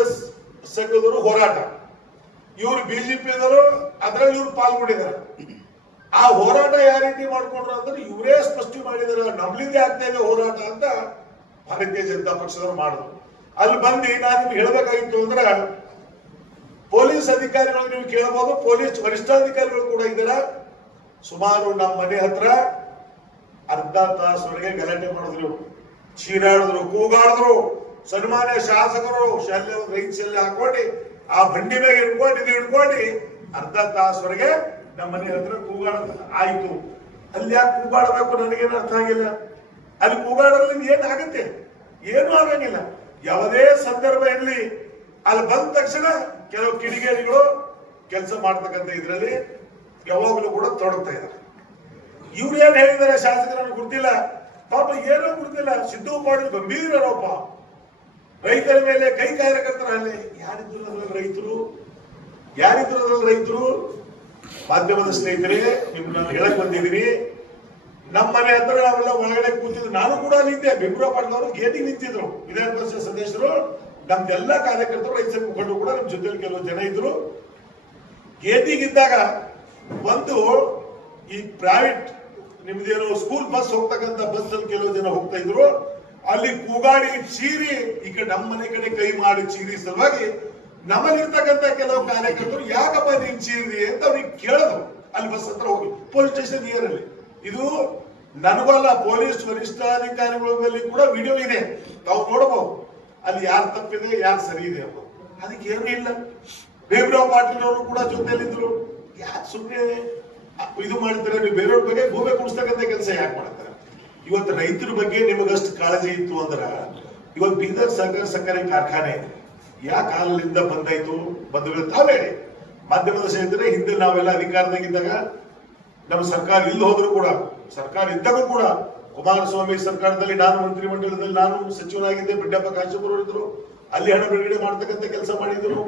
ಸಂಘದವರು ಹೋರಾಟ, ಇವರು ಬಿಜೆಪಿಯವರು ಅದರಲ್ಲಿ ಇವ್ರು ಪಾಲ್ಗೊಂಡಿದ್ದಾರೆ. ಆ ಹೋರಾಟ ಯಾವ ರೀತಿ ಮಾಡ್ಕೊಂಡ್ರು ಅಂದ್ರೆ ಇವರೇ ಸ್ಪಷ್ಟ ಮಾಡಿದಾರೆ, ನಮ್ಲಿಂದೇ ಆಗ್ತಾ ಇದೆ ಹೋರಾಟ ಅಂತ ಭಾರತೀಯ ಜನತಾ ಪಕ್ಷದವರು ಮಾಡಿದ್ರು. ಅಲ್ಲಿ ಬಂದು ನಾನು ನಿಮ್ಗೆ ಹೇಳ್ಬೇಕಾಗಿತ್ತು ಅಂದ್ರ ಪೊಲೀಸ್ ಅಧಿಕಾರಿಗಳು ನೀವು ಕೇಳಬಹುದು, ಪೊಲೀಸ್ ವರಿಷ್ಠಾಧಿಕಾರಿಗಳು ಕೂಡ ಇದ್ದಾರ. ಸುಮಾರು ನಮ್ಮ ಮನೆ ಹತ್ರ ಅರ್ಧ ತಾಸವರೆಗೆ ಗಲಾಟೆ ಮಾಡಿದ್ರು, ಚೀರಾಡಿದ್ರು, ಕೂಗಾಡಿದ್ರು. ಸನ್ಮಾನ್ಯ ಶಾಸಕರು ಶಲ್ಯ ರೈತ ಶಲ್ಯ ಹಾಕೊಂಡು ಆ ಬಂಡಿ ಮೇಲೆ ಹಿಡ್ಕೊಂಡು ಅರ್ಧ ತಾಸವರೆಗೆ ನಮ್ಮ ಮನೆ ಹತ್ರ ಕೂಗಾಡ ಆಯ್ತು. ಅಲ್ಲಿ ಯಾಕೆ ಕೂಗಾಡಬೇಕು ನನಗೇನು ಅರ್ಥ ಆಗಿಲ್ಲ. ಅಲ್ಲಿ ಕೂಗಾಡೋದ್ರಿಂದ ಏನಾಗುತ್ತೆ? ಏನೂ ಆಗಂಗಿಲ್ಲ. ಯಾವುದೇ ಸಂದರ್ಭ ಇರಲಿ ಅಲ್ಲಿ ಬಂದ ತಕ್ಷಣ ಕೆಲವು ಕಿಡಿಗೇಡಿಗಳು ಕೆಲಸ ಮಾಡ್ತಕ್ಕಂಥ ಇದ್ರಲ್ಲಿ ಯಾವಾಗಲೂ ಕೂಡ ತೊಡಗ್ತಾ ಇದ್ದಾರೆ. ಇವ್ರು ಏನ್ ಹೇಳಿದ್ದಾರೆ ಶಾಸಕರನ್ನು ಗೊತ್ತಿಲ್ಲ, ಪಾಪ ಏನೋ ಗೊತ್ತಿಲ್ಲ. ಸಿದ್ದು ಪಾಟೀಲ್ ಗಂಭೀರ ಆರೋಪ, ರೈತರ ಮೇಲೆ ಕೈ ಕಾರ್ಯಕರ್ತರ ಹಲ್ಲೆ. ಯಾರಿದ್ರು ಅದ್ರಲ್ಲಿ ರೈತರು? ಯಾರಿದ್ರು ಅದ್ರಲ್ಲಿ ರೈತರು? ಮಾಧ್ಯಮದ ಸ್ನೇಹಿತರೆ, ನಿಮ್ಗೆ ಹೇಳಕ್ ಬಂದಿದ್ದೀನಿ. ನಮ್ಮ ಮನೆ ಹತ್ರ ನಾವೆಲ್ಲ ಒಳಗಡೆ ಕೂತಿದ್ರು. ನಾನು ಕೂಡ ನಿಂತೆ. ಬಿಂಬ್ರೋ ಪಾಟೀಲ್ ಅವರು ಗೇಟಿಗೆ ನಿಂತಿದ್ರು, ವಿಧಾನ ಪರಿಷತ್ ಸದಸ್ಯರು. ನಮ್ದೆಲ್ಲ ಕಾರ್ಯಕರ್ತರು ರೈತರ ಮುಖಂಡರು ಕೂಡ ನಮ್ಮ ಜೊತೆಲಿ ಕೆಲವು ಜನ ಇದ್ರು. ಗೇಟಿಗಿದ್ದಾಗ ಒಂದು ಈ ಪ್ರೈವೇಟ್ ನಿಮ್ದೇನೋ ಸ್ಕೂಲ್ ಬಸ್ ಹೋಗ್ತಕ್ಕಂಥ ಬಸ್ ಅಲ್ಲಿ ಕೆಲವು ಜನ ಹೋಗ್ತಾ ಇದ್ರು. ಅಲ್ಲಿ ಕೂಗಾಡಿ ಚೀರಿ ಈ ಕಡೆ ನಮ್ಮ ಮನೆ ಕಡೆ ಕೈ ಮಾಡಿ ಚೀರಿ ಸಲುವಾಗಿ ನಮ್ಮಲ್ಲಿರ್ತಕ್ಕಂಥ ಕೆಲವು ಕಾರ್ಯಕರ್ತರು ಯಾಕಪ್ಪ ನೀನ್ ಚೀರಿ ಅಂತ ಅವ್ರಿಗೆ ಕೇಳಿದ್ರು. ಅಲ್ಲಿ ಬಸ್ ಹತ್ರ ಹೋಗಿ ಪೊಲೀಸ್ ಸ್ಟೇಷನ್ ನಿಯರಲ್ಲಿ. ಇದು ನನಗಲ್ಲ, ಪೊಲೀಸ್ ವರಿಷ್ಠಾಧಿಕಾರಿಗಳಲ್ಲಿ ಕೂಡ ವಿಡಿಯೋ ಇದೆ, ತಾವು ನೋಡಬಹುದು. ಅಲ್ಲಿ ಯಾರು ತಪ್ಪಿದೆ ಯಾರು ಸರಿ ಇದೆ ಅಪ್ಪ, ಅದಕ್ಕೆ ಏನೂ ಇಲ್ಲ. ಬೇಬ್ರಾವ್ ಪಾಟೀಲ್ ಅವರು ಕೂಡ ಜೊತೆಯಲ್ಲಿದ್ರು. ಯಾಕೆ ಸುಮ್ಮನೆ ಇದು ಮಾಡ್ತಾರೆ? ನೀವು ಬೇರೆಯವ್ರ ಬಗ್ಗೆ ಭೂಮಿ ಕುಡಿಸ್ತಕ್ಕಂಥ ಕೆಲಸ ಯಾಕೆ ಮಾಡ್ತಾರೆ? ಇವತ್ತು ರೈತರ ಬಗ್ಗೆ ನಿಮಗಷ್ಟು ಕಾಳಜಿ ಇತ್ತು ಅಂದ್ರ ಇವತ್ತು ಬೀದರ್ ಸಹಕಾರ ಸಕ್ಕರೆ ಕಾರ್ಖಾನೆ ಯಾ ಕಾಲದಿಂದ ಬಂದಾಯ್ತು? ಬಂದ ತಾವೇ ಮಾಧ್ಯಮದ ಸ್ನೇಹಿತರೆ, ಹಿಂದೆ ನಾವೆಲ್ಲ ಅಧಿಕಾರದಾಗಿದ್ದಾಗ ನಮ್ಮ ಸರ್ಕಾರ ಇಲ್ಲಿ ಹೋದ್ರು ಕೂಡ, ಸರ್ಕಾರ ಇದ್ದಾಗ ಕೂಡ ಕುಮಾರಸ್ವಾಮಿ ಸರ್ಕಾರದಲ್ಲಿ ನಾನು ಮಂತ್ರಿಮಂಡಲದಲ್ಲಿ ನಾನು ಸಚಿವನಾಗಿದ್ದೆ, ಬಿಡ್ಡಪ್ಪ ಕಾಶಿಪುರ ಇದ್ರು, ಅಲ್ಲಿ ಹಣ ಬಿಡುಗಡೆ ಮಾಡ್ತಕ್ಕಂಥ ಕೆಲಸ ಮಾಡಿದ್ರು.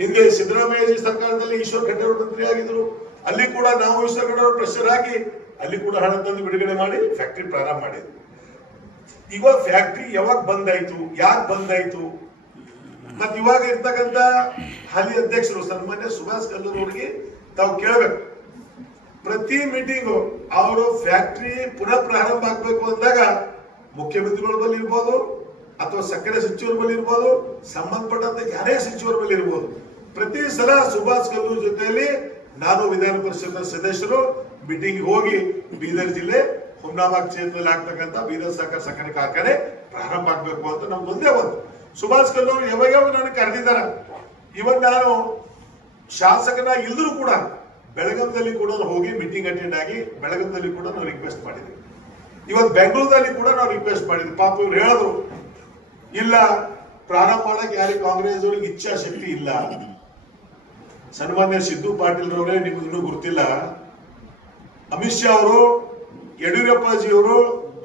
ಹಿಂದೆ ಸಿದ್ದರಾಮಯ್ಯ ಸರ್ಕಾರದಲ್ಲಿ ಈಶ್ವರ್ ಖಂಡ್ರೆ ಅವರು ಮಂತ್ರಿ ಆಗಿದ್ರು, ಅಲ್ಲಿ ಕೂಡ ನಾವು ಈಶ್ವರ್ ಖಂಡ್ರೆ ಅವರು ಪ್ರೆಷರ್ ಹಾಕಿ ಅಲ್ಲಿ ಕೂಡ ಹಣ ತಂದು ಬಿಡುಗಡೆ ಮಾಡಿ ಫ್ಯಾಕ್ಟ್ರಿ ಪ್ರಾರಂಭ ಮಾಡಿದ್ರು. ಇವಾಗ ಫ್ಯಾಕ್ಟ್ರಿ ಯಾವಾಗ ಬಂದಾಯ್ತು, ಯಾಕೆ ಬಂದಾಯ್ತು? ಮತ್ ಇವಾಗ ಇರ್ತಕ್ಕಂಥ ಹಾಲಿ ಅಧ್ಯಕ್ಷರು ಸನ್ಮಾನ್ಯ ಸುಭಾಷ್ ಕಲ್ಲೂರ್ ಅವರಿಗೆ ತಾವು ಕೇಳಬೇಕು. ಪ್ರತಿ ಮೀಟಿಂಗು ಅವರು ಫ್ಯಾಕ್ಟ್ರಿ ಪುನಃ ಪ್ರಾರಂಭ ಆಗ್ಬೇಕು ಅಂದಾಗ ಮುಖ್ಯಮಂತ್ರಿಗಳ ಬಳಿ ಇರ್ಬೋದು ಅಥವಾ ಸಕ್ಕರೆ ಸಚಿವರ ಬಳಿ ಇರ್ಬೋದು, ಸಂಬಂಧಪಟ್ಟಂತ ಯಾರೇ ಸಚಿವರ ಬಳಿ ಇರ್ಬೋದು, ಪ್ರತಿ ಸಲ ಸುಭಾಷ್ ಕಲ್ಲೂರ್ ಜೊತೆಯಲ್ಲಿ ನಾನು ವಿಧಾನ ಪರಿಷತ್ ಸದಸ್ಯರು ಮೀಟಿಂಗ್ ಹೋಗಿ ಬೀದರ್ ಜಿಲ್ಲೆ ಹುಮ್ನಾಬಾದ್ ಕ್ಷೇತ್ರದಲ್ಲಿ ಆಗ್ತಕ್ಕಂಥ ಬೀದರ್ ಸಹಕಾರ ಸಕ್ಕರೆ ಕಾರ್ಖಾನೆ ಪ್ರಾರಂಭ ಆಗ್ಬೇಕು ಅಂತ ನಮ್ದು ಒಂದೇ ಒಂದು. ಸುಭಾಷ್ ಕಲ್ಲೂರ್ ಯಾವಾಗ ನನಗೆ ಕರೆದಿದ್ದಾರೆ. ಇವತ್ತು ನಾನು ಶಾಸಕನಾಗಿ ಇಲ್ಲರೂ ಕೂಡ ಬೆಳಗಾಂದಲ್ಲಿ ಕೂಡ ಹೋಗಿ ಮೀಟಿಂಗ್ ಅಟೆಂಡ್ ಆಗಿ ಬೆಳಗಾಂದಲ್ಲಿ ಕೂಡ ನಾವು ರಿಕ್ವೆಸ್ಟ್ ಮಾಡಿದ್ವಿ. ಇವತ್ತು ಬೆಂಗಳೂರಲ್ಲಿ ಕೂಡ ನಾವು ರಿಕ್ವೆಸ್ಟ್ ಮಾಡಿದ್ವಿ. ಪಾಪ ಇವ್ರು ಹೇಳಿದ್ರು ಇಲ್ಲ ಪ್ರಾರಂಭ ಮಾಡಕ್ಕೆ ಯಾರಿಗೆ ಕಾಂಗ್ರೆಸ್ ಅವರಿಗೆ ಇಚ್ಛಾಶಕ್ತಿ ಇಲ್ಲ. ಸನ್ಮಾನ್ಯ ಸಿದ್ದು ಪಾಟೀಲ್ ರವರೇ, ನಿಮ್ಗೆ ಇನ್ನೂ ಗೊತ್ತಿಲ್ಲ, ಅಮಿತ್ ಶಾ ಅವರು ಯಡಿಯೂರಪ್ಪಾಜಿ ಅವರು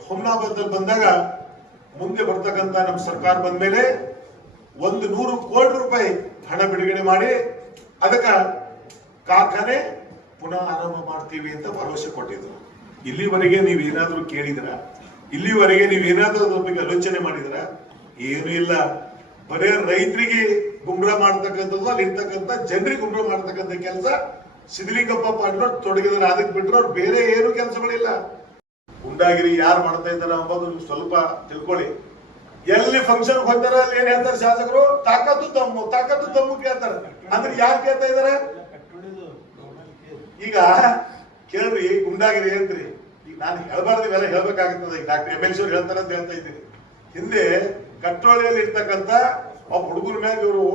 ಹುಮ್ನಾಬಾದಲ್ಲಿ ಬಂದಾಗ ಮುಂದೆ ಬರ್ತಕ್ಕಂಥ ನಮ್ಮ ಸರ್ಕಾರ ಬಂದ ಮೇಲೆ 100 ಕೋಟಿ ರೂಪಾಯಿ ಹಣ ಬಿಡುಗಡೆ ಮಾಡಿ ಅದಕ್ಕೆ ಕಾರ್ಖಾನೆ ಪುನಃ ಆರಂಭ ಮಾಡ್ತೀವಿ ಅಂತ ಭರವಸೆ ಕೊಟ್ಟಿದ್ರು. ಇಲ್ಲಿವರೆಗೆ ನೀವೇನಾದ್ರೂ ಕೇಳಿದ್ರ? ಇಲ್ಲಿವರೆಗೆ ನೀವೇನಾದ್ರೂ ಅದ್ರ ಬಗ್ಗೆ ಆಲೋಚನೆ ಮಾಡಿದ್ರ? ಏನೂ ಇಲ್ಲ. ಬರೇ ರೈತರಿಗೆ ಗುಮ್ರಾ ಮಾಡ್ತಕ್ಕಂಥದ್ದು, ಅಲ್ಲಿ ಇರ್ತಕ್ಕಂಥ ಜನರಿಗೆ ಗುಮ್ರಾ ಮಾಡ್ತಕ್ಕಂಥ ಕೆಲಸ ಸಿದ್ಧಲಿಂಗಪ್ಪ ಪಾಟೀಲ್ ತೊಡಗಿದಾರೆ. ಅದಕ್ಕೆ ಬಿಟ್ಟರೆ ಅವ್ರು ಬೇರೆ ಏನು ಕೆಲಸಗಳಿಲ್ಲ. ಗುಂಡಾಗಿರಿ ಯಾರು ಮಾಡ್ತಾ ಇದ್ದಾರೆ ಅಂಬೋದು ಸ್ವಲ್ಪ ತಿಳ್ಕೊಳ್ಳಿ. ಎಲ್ಲಿ ಫಂಕ್ಷನ್ ಹೋಗ್ತಾರ ಅಲ್ಲಿ ಏನ್ ಹೇಳ್ತಾರೆ ಶಾಸಕರು? ತಾಕತ್ತು ದಮ್ಮು ಕೇಳ್ತಾರೆ. ಅಂದ್ರೆ ಯಾರು ಕೇಳ್ತಾ ಇದಾರೆ? ಈಗ ಕೇಳ್ರಿ, ಗುಂಡಾಗಿರಿ ಅಂತ್ರಿ. ಈಗ ನಾನು ಹೇಳ್ಬಾರ್ದು, ಇವೆಲ್ಲ ಹೇಳ್ಬೇಕಾಗುತ್ತದೆ. ಈಗ ಡಾಕ್ಟರ್ MLC ಅವ್ರು ಹೇಳ್ತಾರೆ ಅಂತ ಹೇಳ್ತಾ ಇದ್ದೀನಿ. ಹಿಂದೆ ಕಟ್ಟೋಳಿಯಲ್ಲಿ ಇರ್ತಕ್ಕಂಥ ಒಬ್ಬ ಹುಡುಗರ ಮ್ಯಾಗ ಇವರು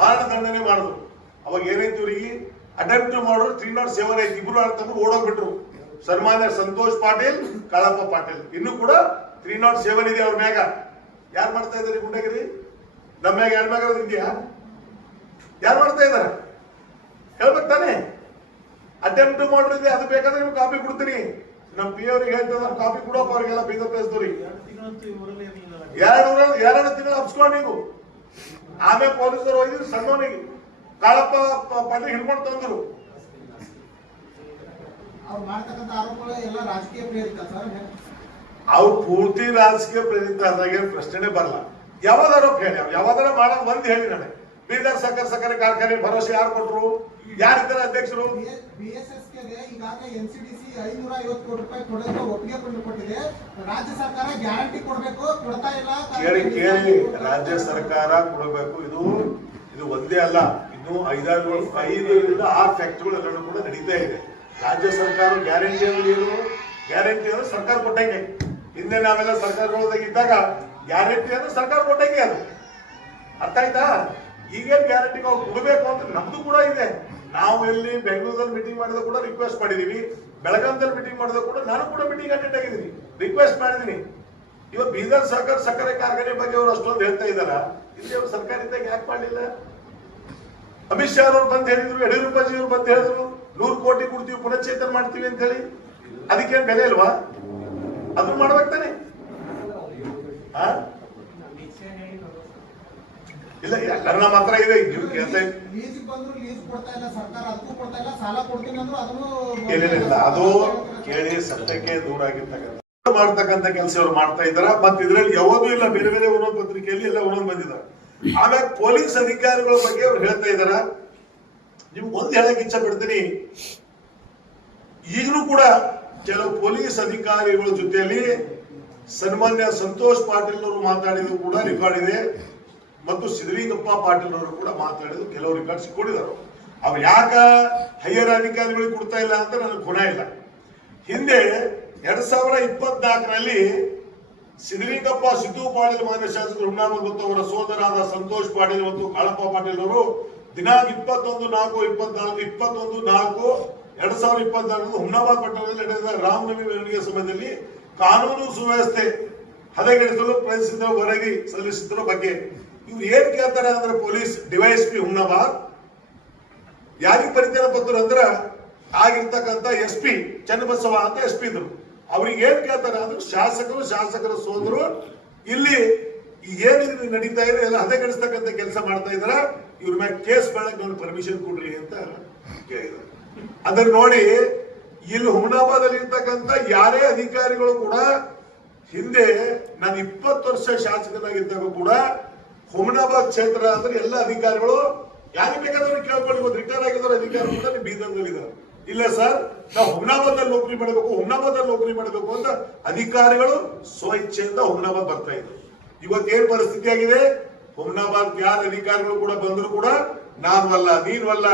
ಮಾರಣದಂಡನೆ ಮಾಡಿದ್ರು. ಅವಾಗ ಏನಾಯ್ತು, ಇವ್ರಿಗೆ ಅಟೆಂಪ್ಟ್ ಮಾಡೋರು 307 ಐತಿ. ಇಬ್ರು ತಮ್ಮ ಓಡೋಗ್ಬಿಟ್ರು. ಸನ್ಮಾನ್ಯ ಸಂತೋಷ್ ಪಾಟೀಲ್, ಕಾಳಪ್ಪ ಪಾಟೀಲ್. ಇನ್ನು ಕೂಡ 307 ಇದೆ ಅವ್ರ ಮ್ಯಾಗ. ಯಾರು ಮಾಡ್ತಾ ಇದಾರೆ ಗುಂಡಾಗಿರಿ? ನಮ್ಮ ಮ್ಯಾಗ ಯಾರ ಮ್ಯಾಗ ಇದೆಯಾ? ಯಾರು ಮಾಡ್ತಾ ಇದಾರೆ ಹೇಳ್ಬೇಕು ತಾನೆ? ಅಟೆಂಪ್ಟ್ ಮಾಡಿದ್ರೆ ಅದು ಬೇಕಾದ್ರೆ ನೀವು ಕಾಪಿ ಕೊಡ್ತೀನಿ. ನಮ್ಮ ಪಿ ಅವ್ರಿಗೆ ಹೇಳ್ತಾರೆ ಕಾಪಿ ಕೊಡೋಪ್ಪ ಅವ್ರಿಗೆಲ್ಲ ಬೀದರ್ ಕಳಿಸ್ದವ್ರಿಗೆ. 2 ತಿಂಗಳು ಹಬ್ಸ್ಕೊಂಡು ನೀವು ಆಮೇಲೆ ಪೊಲೀಸರು ಹೋಗಿದ್ರು. ಸಣ್ಣವನಿಗೆ ಕಾಳಪ್ಪ ಪಾಟೀಲ್ ಹಿಡ್ಕೊಂಡು ತಂದ್ರು. ಅವ್ರು ಮಾಡ್ತಕ್ಕಂಥ ಆರೋಪಗಳು ಎಲ್ಲ ರಾಜಕೀಯ ಪ್ರೇರಿತ ಸರ್. ಅವ್ರು ಪೂರ್ತಿ ರಾಜಕೀಯ ಪ್ರೇರಿತ ಆದಾಗ ಪ್ರಶ್ನೆ ಬರಲ್ಲ. ಯಾವ್ದಾರು ಹೇಳಿ, ಯಾವ್ದಾರ ಮಾಡಕ್ ಬಂದ್ ಹೇಳಿ. ನನಗೆ ಬೀದರ್ ಸಕ್ಕರೆ ಕಾರ್ಖಾನೆ ಭರವಸೆ ಯಾರು ಕೊಟ್ರು? ಯಾರಿದ್ದಾರೆ ಅಧ್ಯಕ್ಷರು? BSSK ಈಗಾಗಲೇ NCDC 550 ಕೋಟಿ ರೂಪಾಯಿ ಕೊಡೋಕೆ ಒಪ್ಪಿಗೆ ಕೊಟ್ಟಿದೆ. ರಾಜ್ಯ ಸರ್ಕಾರ ಗ್ಯಾರಂಟಿ ಕೊಡಬೇಕು, ಕೊಡ್ತಾ ಇಲ್ಲ. ಕೇಳಿ ರಾಜ್ಯ ಸರ್ಕಾರ ಕೊಡಬೇಕು. ಇದು ಒಂದೇ ಅಲ್ಲ, ಇನ್ನು 5ರಿಂದ 6 ಫ್ಯಾಕ್ಟರಿಗಳು ಕೂಡ ನಡೀತಾ ಇದೆ. ರಾಜ್ಯ ಸರ್ಕಾರ ಗ್ಯಾರಂಟಿ ಅಂದ್ರೆ ಏನು? ಗ್ಯಾರಂಟಿ ಅಂದ್ರೆ ಸರ್ಕಾರ ಕೊಟ್ಟಂಗೆ. ಹಿಂದೆ ನಾವೆಲ್ಲ ಸರ್ಕಾರದೊಳಗಿದ್ದಾಗ ಗ್ಯಾರಂಟಿ ಅಂದ್ರೆ ಸರ್ಕಾರ ಕೊಟ್ಟಂಗೆ. ಅದು ಅರ್ಥ ಆಯ್ತಾ? ಈಗೇನ್ ಗ್ಯಾರಂಟಿ ಕೊಡಬೇಕು ಅಂತ ನಮ್ದು ಕೂಡ ಇದೆ. ನಾವು ಎಲ್ಲಿ ಬೆಂಗಳೂರಲ್ಲಿ ಮೀಟಿಂಗ್ ಮಾಡಿದ ಕೂಡ ರಿಕ್ವೆಸ್ಟ್ ಮಾಡಿದೀವಿ. ಬೆಳಗಾಂದಲ್ಲಿ ಮೀಟಿಂಗ್ ಮಾಡಿದ ಕೂಡ ನಾನು ಕೂಡ ಮೀಟಿಂಗ್ ಅಟೆಂಡ್ ಆಗಿದ್ದೀನಿ, ರಿಕ್ವೆಸ್ಟ್ ಮಾಡಿದೀನಿ. ಇವತ್ತು ಬೀದರ್ ಸಕ್ಕರೆ ಕಾರ್ಖಾನೆ ಬಗ್ಗೆ ಅವರು ಅಷ್ಟೊಂದು ಹೇಳ್ತಾ ಇದಾರ. ಇಲ್ಲಿ ಅವರು ಸರ್ಕಾರ ಇದ್ದಾಗ ಯಾಕೆ ಮಾಡಲಿಲ್ಲ? ಅಮಿತ್ ಶಾ ಅವರು ಬಂದು ಹೇಳಿದ್ರು, ಯಡಿಯೂರಪ್ಪಾಜಿ ಅವರು ಬಂದು ಹೇಳಿದ್ರು 100 ಕೋಟಿ ಕೊಡ್ತೀವಿ, ಪುನಶ್ಚೇತನ ಮಾಡ್ತೀವಿ ಅಂತ ಹೇಳಿ. ಅದಕ್ಕೇನು ಬೆಲೆ ಇಲ್ವಾ? ಅದನ್ನು ಮಾಡ್ಬೇಕು ತಾನೆ? ಇಲ್ಲ, ಎಲ್ಲರ ನಮ್ಮ ಹತ್ರ ಇದೆ. ನೀವು ಕೇಳ್ತಾ ಲೀಸ್ ಬಂದ್ರು ಲೀಸ್ ಕೊಡ್ತಾ ಇಲ್ಲ ಸರ್ಕಾರ, ಅದಕ್ಕೂ ಕೊಡ್ತಾ ಇಲ್ಲ. ಸಾಲ ಕೊಡ್ತೀನಿ ಅಂದ್ರು ಅದನ್ನು ಏನಿಲ್ಲ. ಅದು ಕೇಳಿ ಸತ್ಯಕ್ಕೆ ದೂರ ಆಗಿರ್ತಕ್ಕಂಥ ಮಾಡ್ತಕ್ಕಂಥ ಕೆಲಸ ಅವ್ರು ಮಾಡ್ತಾ ಇದಾರ. ಮತ್ತೆ ಇದ್ರಲ್ಲಿ ಯಾವಾಗೂ ಇಲ್ಲ, ಬೇರೆ ಬೇರೆ ಒಂದೊಂದು ಪತ್ರಿಕೆಯಲ್ಲಿ ಎಲ್ಲ ಒಂದೊಂದು ಬಂದಿದ್ದಾರೆ. ಆಮೇಲೆ ಪೊಲೀಸ್ ಅಧಿಕಾರಿಗಳ ಬಗ್ಗೆ ಅವ್ರು ಹೇಳ್ತಾ ಇದಾರ. ನಿಮ್ಗೆ ಒಂದು ಹೇಳಕ್ ಇಚ್ಛೆ ಪಡ್ತೀನಿ, ಈಗಲೂ ಕೂಡ ಕೆಲವು ಪೊಲೀಸ್ ಅಧಿಕಾರಿಗಳ ಜೊತೆಯಲ್ಲಿ ಸನ್ಮಾನ್ಯ ಸಂತೋಷ್ ಪಾಟೀಲ್ ಅವರು ಮಾತಾಡಿದ್ರು ಕೂಡ ರೆಕಾರ್ಡ್ ಇದೆ. ಮತ್ತು ಸಿದ್ಧಲಿಂಗಪ್ಪ ಪಾಟೀಲ್ ಅವರು ಕೂಡ ಮಾತಾಡಿದ್ರು, ಕೆಲವು ರೆಕಾರ್ಡ್ ಸಿಕ್ಕೊಂಡಿದ್ದಾರೆ. ಅವ್ರು ಯಾಕ ಹೈಯರ್ ಅಧಿಕಾರಿಗಳಿಗೆ ಕೊಡ್ತಾ ಇಲ್ಲ ಅಂತ ನನಗೆ ಗುಣ ಇಲ್ಲ. ಹಿಂದೆ 2024ರಲ್ಲಿ ಸಿದ್ಧಲಿಂಗಪ್ಪ, ಸಿದ್ದು ಪಾಟೀಲ್, ಮಾನ್ಯ ಶಾಸಕರು ಹುಮ್ನಾಬಾದ್ ಮತ್ತು ಅವರ ಸೋದರಾದ ಸಂತೋಷ್ ಪಾಟೀಲ್ ಮತ್ತು ಕಾಳಪ್ಪ ಪಾಟೀಲ್ ಅವರು ದಿನಾಂಕ 21/4/2024 ಹುಮ್ನಾಬಾದ್ ಪಟ್ಟಣದಲ್ಲಿ ನಡೆದ ರಾಮನವಮಿ ಮೆರವಣಿಗೆ ಸಮಯದಲ್ಲಿ ಕಾನೂನು ಸುವ್ಯವಸ್ಥೆ ಹದಗೆಡಿಸಲು ಪ್ರಯತ್ನಿಸಿದ ವರದಿ ಸಲ್ಲಿಸಿದ್ರ ಬಗ್ಗೆ ಇವ್ರು ಏನ್ ಕೇಳ್ತಾರೆ ಅಂದ್ರೆ, ಪೊಲೀಸ್ DYSP ಹುಮ್ನಾಬಾದ್ ಯಾರಿಗೆ ಪರಿಚಯ ಪತ್ರ ಅಂದ್ರ ಆಗಿರ್ತಕ್ಕಂಥ SP ಚನ್ನಬಸವ ಅಂತ SP ಇದ್ರು. ಅವ್ರಿಗೆ ಏನ್ ಕೇಳ್ತಾರೆ ಅಂದ್ರೆ, ಶಾಸಕರ ಸೋದರು ಇಲ್ಲಿ ಏನಿದ್ರು ನಡೀತಾ ಇದೆ ಎಲ್ಲ ಹದಗೆಡಿಸ್ತಕ್ಕಂಥ ಕೆಲಸ ಮಾಡ್ತಾ ಇದಾರ, ಇವ್ರ ಮ್ಯಾಗ ಕೇಸ್ ಮಾಡಕ್ ನಾನು ಪರ್ಮಿಷನ್ ಕೊಡ್ರಿ ಅಂತ ಕೇಳಿದ್ರು. ಅದನ್ನ ನೋಡಿ ಇಲ್ಲಿ ಹುಮ್ನಾಬಾದ್ ಅಲ್ಲಿ ಇರ್ತಕ್ಕಂಥ ಯಾರೇ ಅಧಿಕಾರಿಗಳು ಕೂಡ, ಹಿಂದೆ ನಾನು 20 ವರ್ಷ ಶಾಸಕನಾಗಿದ್ದಾಗ ಕೂಡ ಹುಮ್ನಾಬಾದ್ ಕ್ಷೇತ್ರ ಅಂದ್ರೆ ಎಲ್ಲ ಅಧಿಕಾರಿಗಳು ಯಾರಿಗೆ ಬೇಕಾದ್ರೆ ಕೇಳ್ಕೊಂಡು ರಿಟೈರ್ ಆಗಿದ್ದಾರೆ ಅಧಿಕಾರಿಗಳು ಬೀದರ್ನಲ್ಲಿ ಇದ್ದಾರೆ. ಇಲ್ಲ ಸರ್, ನಾವು ಹುಮ್ನಾಬಾದಲ್ಲಿ ನೌಕರಿ ಮಾಡಬೇಕು ಅಂತ ಅಧಿಕಾರಿಗಳು ಸ್ವ ಇಚ್ಛೆಯಿಂದ ಹುಮ್ನಾಬಾದ್ ಬರ್ತಾ ಇದ್ರು. ಇವತ್ತೇನ್ ಪರಿಸ್ಥಿತಿ ಆಗಿದೆ? ಹುಮ್ನಾಬಾದ್ ಯಾರ ಅಧಿಕಾರಿಗಳು ಕೂಡ ಬಂದ್ರು ಕೂಡ ನಾನು ಅಲ್ಲ, ನೀನು ಅಲ್ಲ,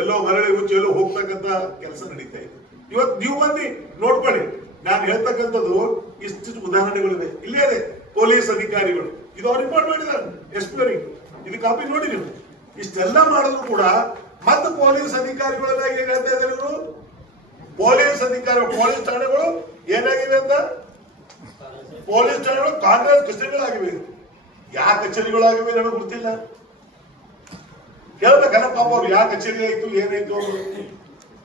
ಎಲ್ಲೋ ಮರಳಿ ಹುಚ್ಚಿ ಎಲ್ಲೋ ಹೋಗ್ತಕ್ಕಂಥ ಕೆಲಸ ನಡೀತಾ ಇದೆ. ಇವತ್ತು ನೀವು ಬಂದು ನೋಡ್ಕೊಳ್ಳಿ. ನಾನು ಹೇಳ್ತಕ್ಕಂಥದ್ದು ಇಷ್ಟು ಉದಾಹರಣೆಗಳಿವೆ. ಇಲ್ಲೇ ಇದೆ ಪೊಲೀಸ್ ಅಧಿಕಾರಿಗಳು, ಇದು ಅವ್ರು ರಿಪೋರ್ಟ್ ಮಾಡಿದ್ದಾರೆ SP ಅವರಿಗೆ. ಇದು ಕಾಪಿ ನೋಡಿ ನೀವು. ಇಷ್ಟೆಲ್ಲ ಮಾಡಿದ್ರು ಕೂಡ ಮತ್ತೆ ಪೊಲೀಸ್ ಅಧಿಕಾರಿಗಳೆಲ್ಲ ಏನ್ ಹೇಳ್ತಾ ಇದ್ದಾರೆ ಇವರು? ಪೊಲೀಸ್ ಅಧಿಕಾರಿಗಳು, ಪೊಲೀಸ್ ಠಾಣೆಗಳು ಏನಾಗಿವೆ ಅಂತ? ಪೊಲೀಸ್ ಠಾಣೆಗಳು ಕಾಂಗ್ರೆಸ್ ಕಚೇರಿಗಳಾಗಿವೆ. ಯಾವ ಕಚೇರಿಗಳಾಗಿವೆ ನನಗೆ ಗೊತ್ತಿಲ್ಲ. ಕೇಳ್ಬೇಕಲ್ಲ ಪಾಪ ಅವ್ರು ಯಾವ ಕಚೇರಿ ಆಯ್ತು ಏನಾಯ್ತು ಅವರು.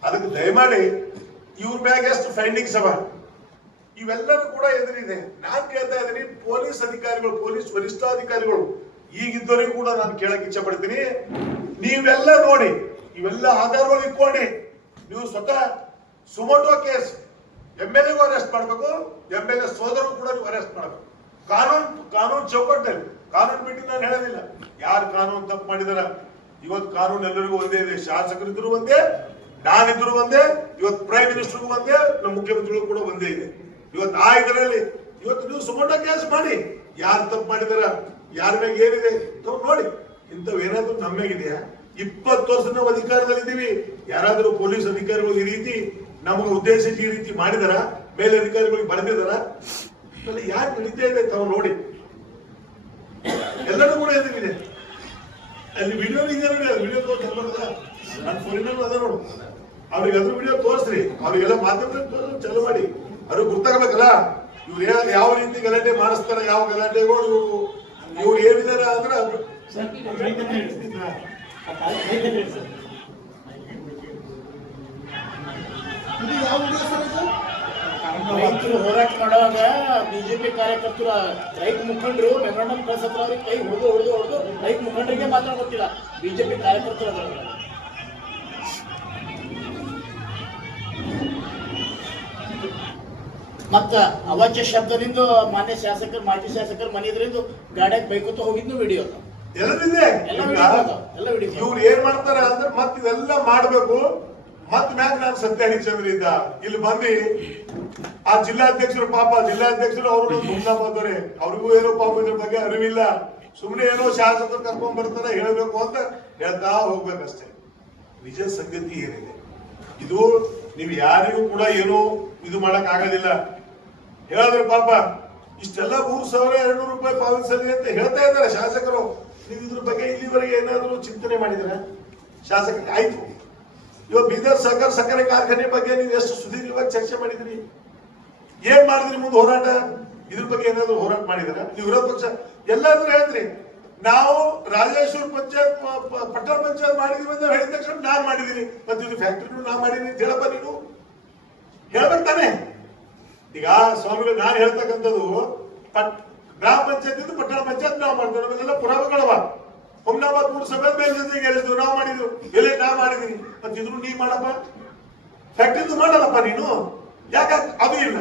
ಅದಕ್ಕೆ ದಯಮಾಡಿ ಇವ್ರ ಮ್ಯಾಗ ಎಷ್ಟು ಫೈಂಡಿಂಗ್ಸ್ ಅವ ಇವೆಲ್ಲರೂ ಕೂಡ ಎದುರಿದೆ. ನಾನ್ ಕೇಳ್ತಾ ಇದ್ದೀನಿ ಪೊಲೀಸ್ ಅಧಿಕಾರಿಗಳು, ಪೊಲೀಸ್ ವರಿಷ್ಠಾಧಿಕಾರಿಗಳು ಈಗಿದ್ದವರಿಗೂ ಕೂಡ ನಾನು ಕೇಳಕ್ ಇಚ್ಛೆ ಪಡ್ತೀನಿ, ನೀವೆಲ್ಲ ನೋಡಿ, ಇವೆಲ್ಲ ಆಧಾರಗಳು ಇಟ್ಕೊಂಡು ನೀವು ಸ್ವತಃ ಸುಮೋಟೋ ಕೇಸ್ MLA ಅರೆಸ್ಟ್ ಮಾಡ್ಬೇಕು, MLA ಸೋದರು ಕೂಡ ನೀವು ಅರೆಸ್ಟ್ ಮಾಡ್ಬೇಕು. ಕಾನೂನು ಚೌಕಟ್ಟಲ್ಲಿ, ಕಾನೂನು ಬಿಟ್ಟು ನಾನು ಹೇಳೋದಿಲ್ಲ. ಯಾರು ಕಾನೂನು ತಪ್ಪು ಮಾಡಿದಾರ, ಇವತ್ತು ಕಾನೂನು ಎಲ್ಲರಿಗೂ ಒಂದೇ ಇದೆ. ಶಾಸಕರಿದ್ರು ಒಂದೇ, ನಾನಿದ್ರು ಒಂದೇ, ಇವತ್ತು ಪ್ರೈಮ್ ಮಿನಿಸ್ಟರ್ಗೂ ಒಂದೇ, ನಮ್ಮ ಮುಖ್ಯಮಂತ್ರಿಗಳು ಕೂಡ ಒಂದೇ ಇದೆ. ಇವತ್ತು ಆ ಇದರಲ್ಲಿ ಇವತ್ತು ನೀವು ಸುಮೋಟೋ ಕೇಸ್ ಮಾಡಿ, ಯಾರು ತಪ್ಪು ಮಾಡಿದಾರ, ಯಾರ ಮ್ಯಾಗ ಏನಿದೆ ನೋಡಿ. ಇಂಥವು ಏನಾದ್ರೂ ನಮ್ಮಾಗಿದೆಯಾ? 20 ವರ್ಷ ನಾವು ಅಧಿಕಾರದಲ್ಲಿದ್ದೀವಿ. ಯಾರಾದ್ರೂ ಪೊಲೀಸ್ ಅಧಿಕಾರಿಗಳು ಈ ರೀತಿ ನಮಗೆ ಉದ್ದೇಶಿಸಿ ಈ ರೀತಿ ಮಾಡಿದಾರ? ಮೇಲೆ ಅಧಿಕಾರಿಗಳಿಗೆ ಬರೆದಿದಾರ? ಯಾರು ನಡೀತಾ ಇದೆ ತಾವು ನೋಡಿ. ಎಲ್ಲರೂ ಕೂಡ ಎದುರಿದೆ. ಅಲ್ಲಿ ವಿಡಿಯೋ ಇದೆ, ವಿಡಿಯೋ ತೋರಿಸ್ಬಾರ್ದ? ನನ್ನ ಫೋನಿನಲ್ಲಿ ಅದ ನೋಡು, ಅವ್ರಿಗೆ ಅದ್ರ ವಿಡಿಯೋ ತೋರಿಸ್ರಿ. ಅವ್ರಿಗೆಲ್ಲ ಮಾಧ್ಯಮದಲ್ಲಿ ತೋರಿಸ್ ಚಾಲು ಮಾಡಿ, ಅವ್ರಿಗೆ ಗೊತ್ತಾಗಬೇಕಲ್ಲ ಇವ್ರು ಯಾವ ರೀತಿ ಗಲಾಟೆ ಮಾಡಿಸ್ತಾರ, ಯಾವ ಗಲಾಟೆಗಳು ಇವ್ರು ಏನಿದಾರ ಅಂದ್ರೆ ಇದು ಯಾವ ವಿಡಿಯೋ ಸರ್ ಇದು? ರೈತರು ಹೋರಾಟ ಮಾಡುವಾಗ ಬಿಜೆಪಿ ಕಾರ್ಯಕರ್ತರು ರೈತ ಮುಖಂಡರು ಮೆಮೊರಂಡಮ್ ಕಳ್ಸತ್ರ ಅವ್ರಿಗೆ ಕೈ ಹೊಡೆದು ರೈತ ಮುಖಂಡರಿಗೆ ಮಾತ್ರ ಗೊತ್ತಿಲ್ಲ, ಬಿಜೆಪಿ ಕಾರ್ಯಕರ್ತರು ಅದರ ಮತ್ತ ಅವಾಚ್ಯ ಶಬ್ದದಿಂದ ಮಾನ್ಯ ಶಾಸಕರು, ಮಾಜಿ ಶಾಸಕರು ಮನೆಯದ್ರಿಂದ ಗಾಡಿಯಾಗ ಬೈಕೋತ ಹೋಗಿದ್ನು ವಿಡಿಯೋ ಎಲ್ಲದಿದೆ. ಎಲ್ಲ ವಿಡಿಯೋ. ಇವ್ರು ಏನ್ ಮಾಡ್ತಾರ ಅಂದ್ರೆ ಮತ್ ಇದೆಲ್ಲ ಮಾಡ್ಬೇಕು. ಮತ್ ಮ್ಯಾಗ ನಾನು ಸತ್ಯ ಹರಿಚಂದ್ರ ಇದ್ದ ಇಲ್ಲಿ ಬಂದು ಆ ಜಿಲ್ಲಾಧ್ಯಕ್ಷರು, ಪಾಪ ಜಿಲ್ಲಾಧ್ಯಕ್ಷರು ಅವರು ಮುಂದಾಬಾದವ್ರೆ, ಅವ್ರಿಗೂ ಏನೋ ಪಾಪ ಇದ್ರ ಬಗ್ಗೆ ಅರಿವಿಲ್ಲ. ಸುಮ್ಮನೆ ಏನೋ ಶಾಸಕರು ಕರ್ಕೊಂಡ್ ಬರ್ತಾರ, ಹೇಳ್ಬೇಕು ಅಂತ ಹೇಳ್ತಾ ಹೋಗ್ಬೇಕಷ್ಟೇ. ನಿಜ ಸಂಗತಿ ಏನಿದೆ ಇದು ನೀವು ಯಾರಿಗೂ ಕೂಡ ಏನೋ ಇದು ಮಾಡಕ್ ಆಗೋದಿಲ್ಲ. ಹೇಳಿದ್ರೆ ಪಾಪ ಇಷ್ಟೆಲ್ಲ 3,200 ರೂಪಾಯಿ ಪಾವತಿಸಲಿ ಅಂತ ಹೇಳ್ತಾ ಇದ್ದಾರೆ ಶಾಸಕರು. ನೀವು ಇದ್ರ ಬಗ್ಗೆ ಇಲ್ಲಿವರೆಗೆ ಏನಾದ್ರು ಚಿಂತನೆ ಮಾಡಿದ್ರ? ಶಾಸಕರಿಗೆ ಆಯ್ತು, ಇವತ್ತು ಬೀದರ್ ಸಹಕಾರ ಸಕ್ಕರೆ ಕಾರ್ಖಾನೆ ಬಗ್ಗೆ ನೀವು ಎಷ್ಟು ಸುದೀರ್ಘವಾಗಿ ಚರ್ಚೆ ಮಾಡಿದ್ರಿ, ಏನ್ ಮಾಡಿದ್ರಿ ಮುಂದೆ ಹೋರಾಟ? ಇದ್ರ ಬಗ್ಗೆ ಏನಾದ್ರು ಹೋರಾಟ ಮಾಡಿದಾರ? ನೀವು ವಿರೋಧ ಪಕ್ಷ ಎಲ್ಲಾದ್ರೂ ಹೇಳಿದ್ರಿ, ನಾವು ರಾಜೇಶ್ವರ ಪಂಚಾಯತ್ ಪಟ್ಟಣ ಪಂಚಾಯತ್ ಮಾಡಿದೀವಿ ಅಂತ ಹೇಳಿದ ತಕ್ಷಣ ನಾನ್ ಮಾಡಿದೀನಿ, ಮತ್ತೆ ಇದು ಫ್ಯಾಕ್ಟ್ರಿನೂ ನಾ ಮಾಡಿದೀನಿ ಅಂತ ಹೇಳಪ್ಪ. ನೀನು ಹೇಳ್ಬೇಕು ತಾನೆ. ಈಗ ಸ್ವಾಮಿಗಳು ನಾನು ಹೇಳ್ತಕ್ಕಂಥದ್ದು ಗ್ರಾಮ ಪಂಚಾಯತ್ ಪಟ್ಟಣ ಪಂಚಾಯತ್ ನಾವು ಮಾಡ್ತೇವೆ, ನಮ್ಮೆಲ್ಲ ಪುರಾವೆಗಳವ. ಹುಮ್ನಾಬಾದ್ ಪುರಸಭೆ ಮೇಲ್ಜಾತಿಗೆ ಹೇಳಿದ್ವಿ, ನಾವು ಮಾಡಿದ್ವಿ, ಎಲ್ಲಿ ನಾ ಮಾಡಿದೀನಿ, ಮತ್ತೆ ಇದ್ರು ನೀ ಮಾಡಪ್ಪ. ಫ್ಯಾಕ್ಟ್ರಿದು ಮಾಡಲ್ಲಪ್ಪ ನೀನು, ಯಾಕೆ ಅದು ಇಲ್ಲ.